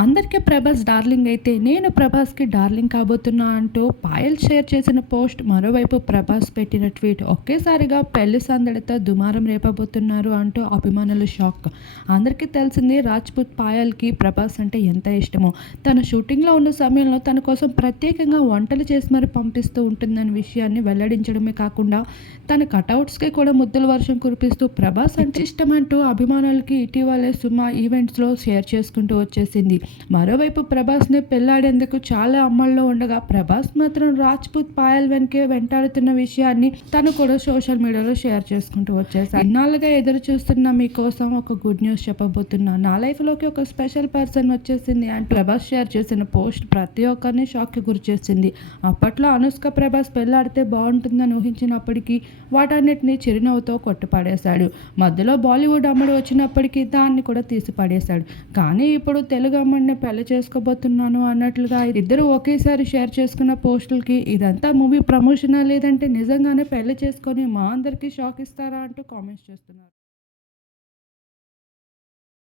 అందరికీ ప్రభాస్ డార్లింగ్ అయితే నేను ప్రభాస్కి డార్లింగ్ కాబోతున్నా అంటూ పాయల్ షేర్ చేసిన పోస్ట్ మరోవైపు ప్రభాస్ పెట్టిన ట్వీట్ ఒకేసారిగా పెళ్ళి సందడితో దుమారం రేపబోతున్నారు అంటూ అభిమానులు షాక్. అందరికీ తెలిసింది రాజ్పుత్ పాయల్కి ప్రభాస్ అంటే ఎంత ఇష్టమో. తన షూటింగ్లో ఉన్న సమయంలో తన కోసం ప్రత్యేకంగా వంటలు చేసి మరి పంపిస్తూ ఉంటుందనే విషయాన్ని వెల్లడించడమే కాకుండా తన కటౌట్స్కి కూడా ముద్దల వర్షం కురిపిస్తూ ప్రభాస్ అంటే ఇష్టమంటూ అభిమానులకి ఇటీవలే సుమా ఈవెంట్స్లో షేర్ చేసుకుంటూ వచ్చేసింది. మరోవైపు ప్రభాస్ని పెళ్ళాడేందుకు చాలా అమ్మల్లో ఉండగా ప్రభాస్ మాత్రం రాజ్పుత్ పాయల్ వెనకే వెంటాడుతున్న విషయాన్ని తను కూడా సోషల్ మీడియాలో షేర్ చేసుకుంటూ వచ్చేసారు ఇన్నాళ్ళుగా ఎదురు చూస్తున్న మీకోసం ఒక గుడ్ న్యూస్ చెప్పబోతున్నా. నా లైఫ్లోకి ఒక స్పెషల్ పర్సన్ వచ్చేసింది అంటూ ప్రభాస్ షేర్ చేసిన పోస్ట్ ప్రతి ఒక్కరిని షాక్కి గురి చేసింది. అప్పట్లో అనుష్క ప్రభాస్ పెళ్ళాడితే బాగుంటుందని ఊహించినప్పటికీ వాటన్నిటిని చిరునవ్వుతో కొట్టుపడేశాడు. మధ్యలో బాలీవుడ్ అమ్మడు వచ్చినప్పటికీ దాన్ని కూడా తీసి పడేశాడు కానీ ఇప్పుడు తెలుగు అమ్మడిని పెళ్ళి చేసుకోబోతున్నాను అన్నట్లుగా ఇద్దరు ఒకేసారి షేర్ చేసుకున్న పోస్టులకి ఇదంతా మూవీ ప్రమోషనా లేదంటే నిజంగానే పెళ్ళి చేసుకొని మా అందరికీ షాక్ ఇస్తారా అంటూ కామెంట్స్ చేస్తున్నారు.